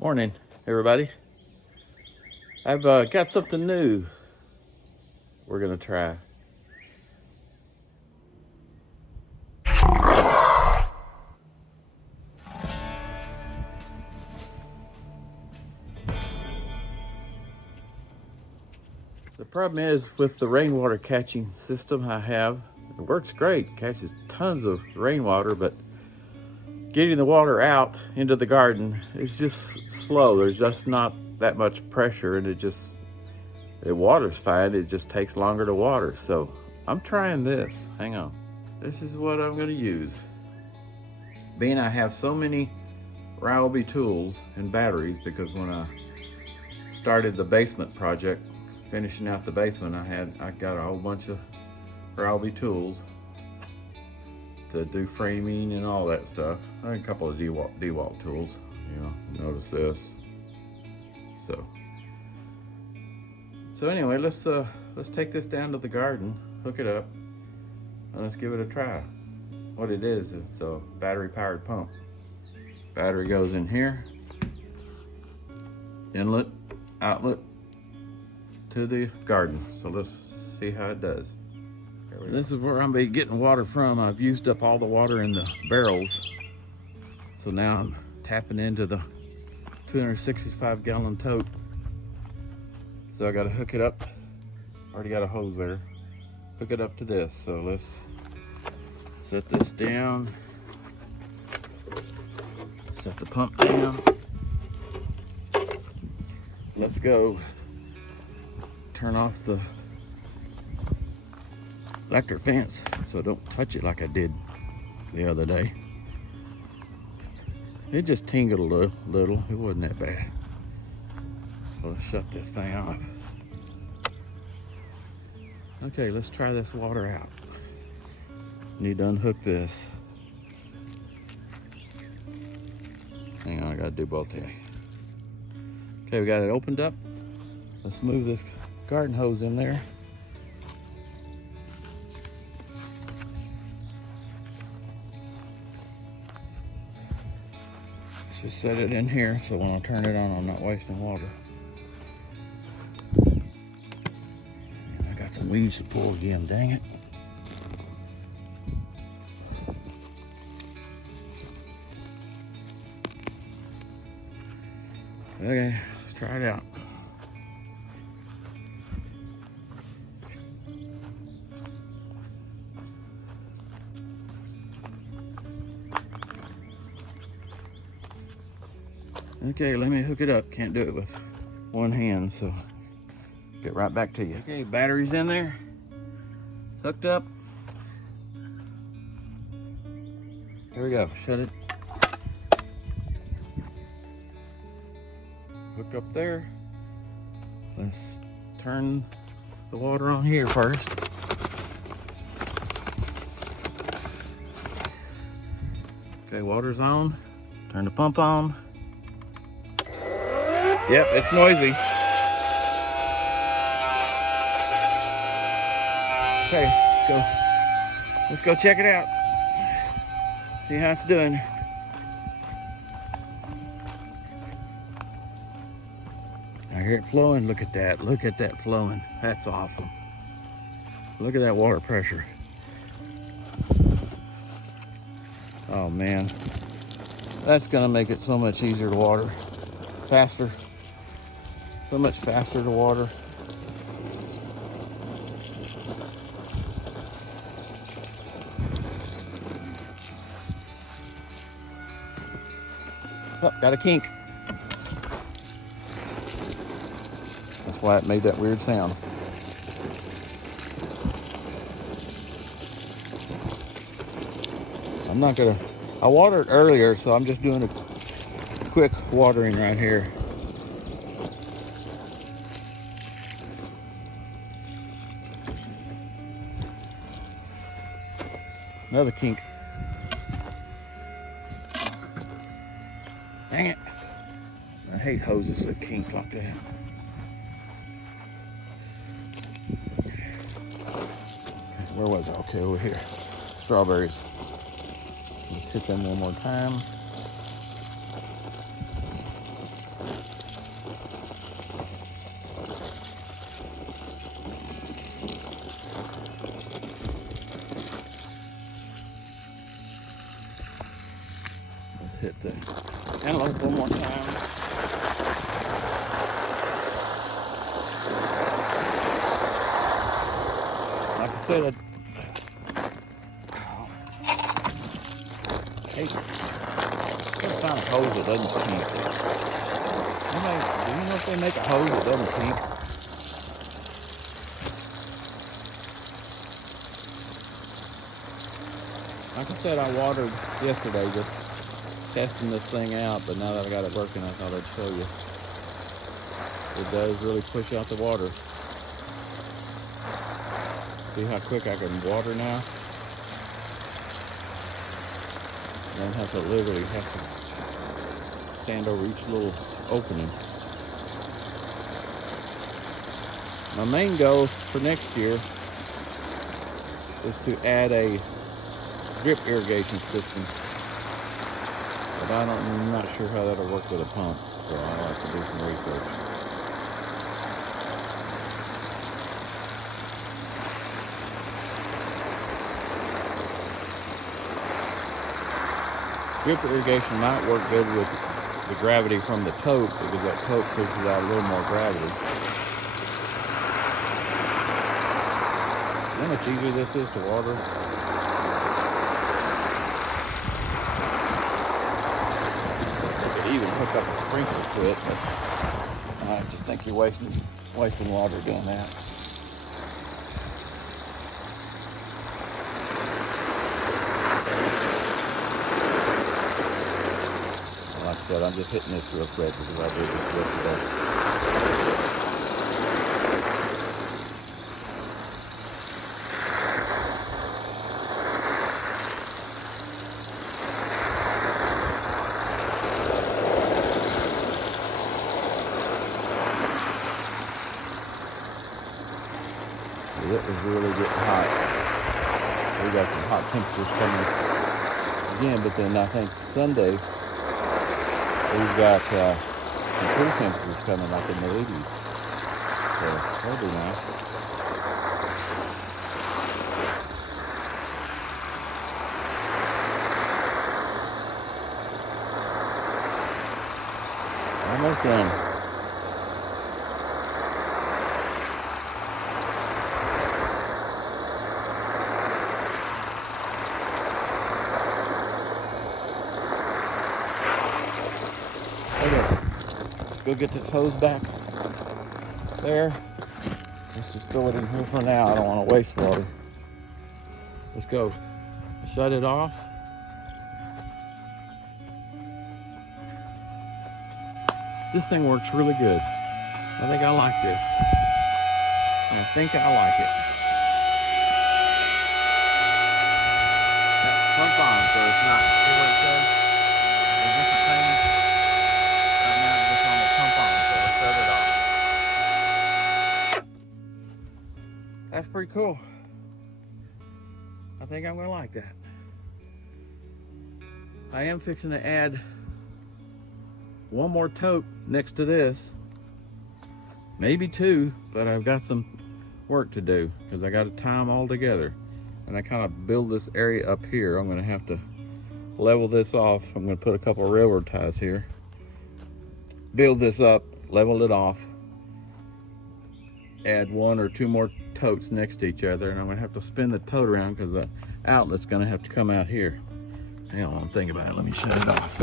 Morning, everybody. I've got something new we're gonna try. The problem is with the rainwater catching system I have, it works great, catches tons of rainwater, but getting the water out into the garden is just slow. There's just not that much pressure, and it waters fine. It just takes longer to water. So I'm trying this. Hang on. This is what I'm going to use. Being I have so many Ryobi tools and batteries, because when I started the basement project, finishing out the basement, I got a whole bunch of Ryobi tools to do framing and all that stuff. I had a couple of dewalt tools, notice this. So anyway, let's take this down to the garden, hook it up, and let's give it a try. What it is, it's a battery powered pump. Battery goes in here, inlet, outlet to the garden. So let's see how it does. This is where I'm gonna be getting water from. I've used up all the water in the barrels. So now I'm tapping into the 265 gallon tote. So I gotta hook it up. Already got a hose there. Hook it up to this. So let's set this down. Set the pump down. Let's go. Turn off the electric fence so don't touch it like I did the other day. It just tingled a little. It wasn't that bad. So let's shut this thing off. Okay, let's try this water out. Need to unhook this. Hang on, I gotta do both here. Okay, we got it opened up. Let's move this garden hose in there. Just set it in here so when I turn it on, I'm not wasting water. And I got some weeds to pull again, dang it. Okay, let's try it out. Okay, let me hook it up. Can't do it with one hand, so get right back to you. Okay, battery's in there. Hooked up. Here we go, shut it. Hooked up there. Let's turn the water on here first. Okay, water's on. Turn the pump on. Yep, it's noisy. Okay, let's go check it out. See how it's doing. I hear it flowing. Look at that flowing. That's awesome. Look at that water pressure. Oh man, that's gonna make it so much easier to water. Faster. So much faster to water. Oh, got a kink. That's why it made that weird sound. I watered earlier, so I'm just doing a quick watering right here. Another kink. Dang it. I hate hoses that kink like that. Where was I? Okay, over here. Strawberries. Let's hit them one more time. hit the antelope one more time. Like I said, I gotta find a hose that doesn't pink. Do you know if they make a hose that doesn't pink? Like I said, I watered yesterday just testing this thing out, but now that I got it working, I thought I'd show you. It does really push out the water. See how quick I can water now? I don't have to literally stand over each little opening. My main goal for next year is to add a drip irrigation system, but I'm not sure how that'll work with a pump, so I'll have to do some research. Drip irrigation might work good with the gravity from the tote, because that tote pushes out a little more gravity. See how much easier this is to water? You could even hook up a sprinkler to it, but I just think you're wasting water doing that. Like I said, I'm just hitting this real quick because I did this yesterday. It was really getting hot. We got some hot temperatures coming again, but then I think Sunday we've got some cool temperatures coming up in the 80s. So that'll be nice. Almost done. Go get this hose back there. Let's just throw it in here for now. I don't want to waste water. Let's go. Shut it off. This thing works really good. I think I like this. I think I like it. That's front on, so it's not. See what it says? It's just the same. Right now it's just on the pump on, so let's shut it off. That's pretty cool. I think I'm gonna like that. I am fixing to add one more tote next to this, maybe two, but I've got some work to do because I got to tie them all together, and I kind of build this area up here. I'm going to have to level this off. I'm going to put a couple of railroad ties here, build this up, level it off, add one or two more totes next to each other, and I'm going to have to spin the tote around because the outlet's going to have to come out here. Hang on, I'm thinking about it. Let me shut it off.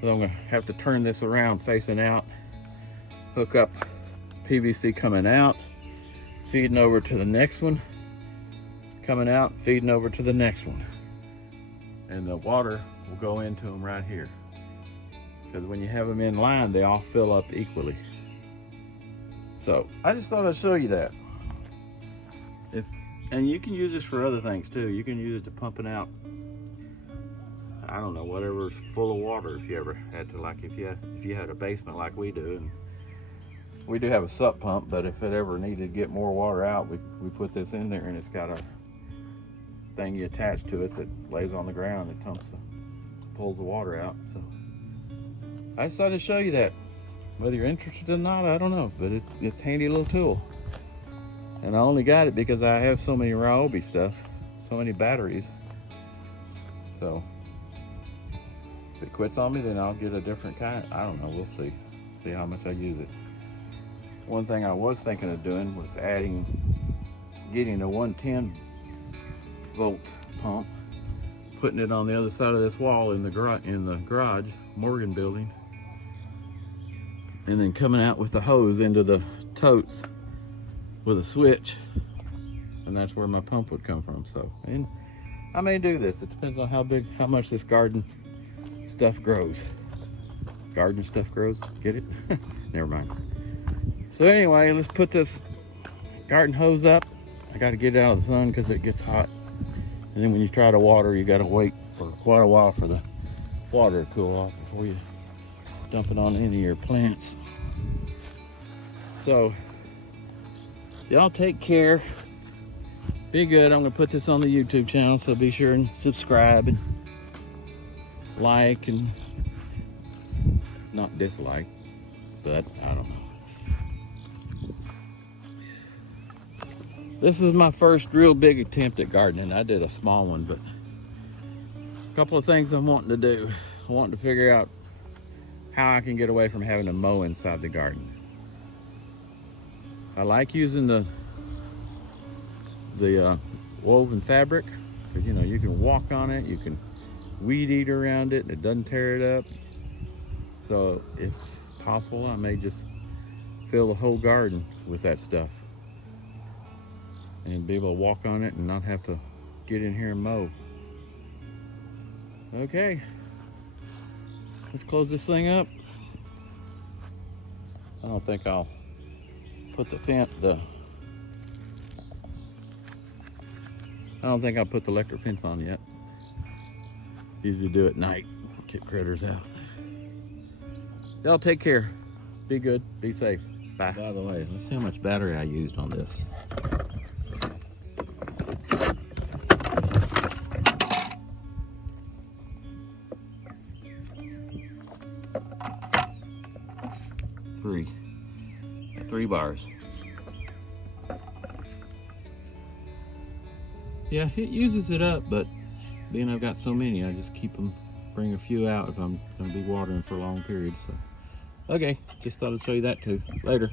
So I'm going to have to turn this around facing out, hook up PVC coming out, feeding over to the next one, coming out, feeding over to the next one. And the water will go into them right here. Because when you have them in line, they all fill up equally. So I just thought I'd show you that. And you can use this for other things too. You can use it to pumping out, I don't know, whatever's full of water. If you ever had to, like if you had a basement like we do, and we do have a sup pump, but if it ever needed to get more water out, we put this in there, and it's got a thing you attach to it that lays on the ground. It pulls the water out. So I decided to show you that. Whether you're interested or not, I don't know, but it's a handy little tool. And I only got it because I have so many Ryobi stuff. so many batteries. So if it quits on me, then I'll get a different kind. I don't know, we'll see how much I use it. One thing I was thinking of doing was getting a 110 volt pump, putting it on the other side of this wall in the garage Morgan building, and then coming out with the hose into the totes with a switch, and that's where my pump would come from. So, and I may do this. It depends on how much this garden stuff grows. Garden stuff grows, get it? Never mind. So anyway, let's put this garden hose up. I got to get it out of the sun because it gets hot. And then when you try to water, you got to wait for quite a while for the water to cool off before you dump it on any of your plants. So y'all take care. Be good. I'm going to put this on the YouTube channel, so be sure and subscribe and like and not dislike, but I don't know. This is my first real big attempt at gardening. I did a small one, but a couple of things I'm wanting to do. I want to figure out how I can get away from having to mow inside the garden. I like using the woven fabric, because you know, you can walk on it, you can weed eat around it, and it doesn't tear it up. So if possible, I may just fill the whole garden with that stuff and be able to walk on it and not have to get in here and mow. Okay, let's close this thing up. I don't think I'll put the electric fence on yet. Usually do it at night, get critters out. Y'all take care. Be good, be safe. Bye. By the way, let's see how much battery I used on this. Three bars. Yeah, it uses it up, but being I've got so many, I just bring a few out if I'm gonna be watering for long periods. So, okay, just thought I'd show you that too. Later.